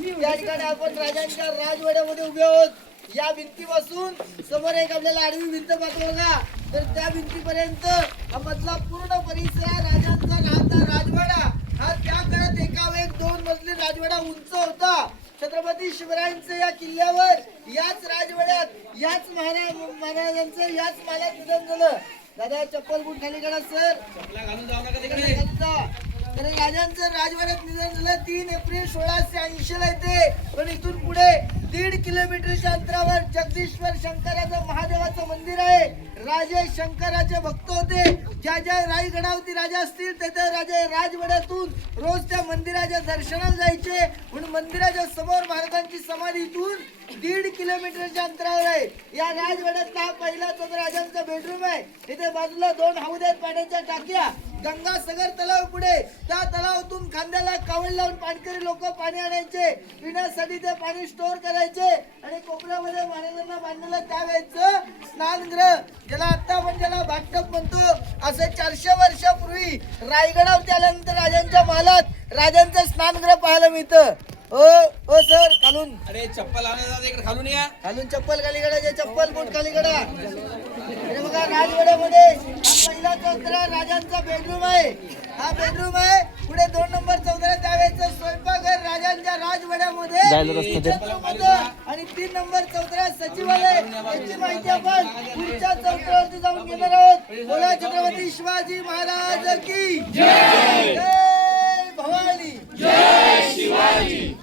त्या ठिकाणी आपण राजांच्या राजवाड्यामध्ये उभे आहोत। या भिंतीपासून समोर एक आपल्याला आडवी भिंत पाहतो बघा, तर त्या भिंतीपर्यंत हा मधला पूर्ण परिसर आहे राजांचा राहता राजवाडा। हा त्या काळात एकावेळेक 2 मजली राजवाडा उंच होता। छत्रपती शिवरायांचे या किल्ल्यावर याच राजवाड्यात याच महाराजांचं याच मालात निधन झालं। दादा चप्पल बूट खाली करा सर, चप्पला घालून जाऊ नका तिकडे। तर राजांचं राजवाड्यात निधन झालं 3 एप्रिल 1680 ला येते। पण इथून पुढे 1.5 किलोमीटरच्या अंतरावर जगदीश्वर शंकराचं महादेवाचं मंदिर आहे। राजे शंकराचे भक्त होते। ज्या ज्या रायगडावरती राजा असतील ते राजे राजवाड्यातून रोज त्या मंदिराच्या दर्शनाला जायचे। म्हणून मंदिराच्या समोर महाराजांची समाधी इथून 1.5 किलोमीटरच्या अंतरावर आहे। या राजवाड्यातला हा पहिला जो राजांचा बेडरूम आहे। इथे बाजूला 2 हौद आहेत पाण्याच्या टाक्या। गंगासागर तलाव पुढे, त्या तलावातून खांद्याला कावड लावून पाणकरी लोक पाणी आणायचे, पिण्यासाठी ते पाणी स्टोर करायचे आणि कोपऱ्यामध्ये महाराजांना बांधलेलं त्यावेळेचं स्नानगृह, ज्याला आता आपण ज्याला बाथटब म्हणतो, असं 400 वर्षापूर्वी रायगडावरती आल्यानंतर राजांच्या महालात राजांचं स्नानगृह पाहायला मिळतं। ओ सर खालून, अरे चप्पल इकडे खालून या, खालून चप्पल खाली काढायचे, चप्पल बूट खाली काढा। अरे बघा राजवाड्यामध्ये हा पहिला चौथरा राजांचा बेडरूम आहे। हा बेडरूम आहे। पुढे 2 नंबर चौथरा त्यावेळेचं स्वयंपाकघर राजांच्या राजवाड्यामध्ये आणि 3 नंबर चौथरा सचिवालय। याची माहिती आपण पुढच्या चौथऱ्यावरती जाऊन घेणार आहोत। बोला छत्रपती शिवाजी महाराज की जय, जय भवानी, जय शिवाजी।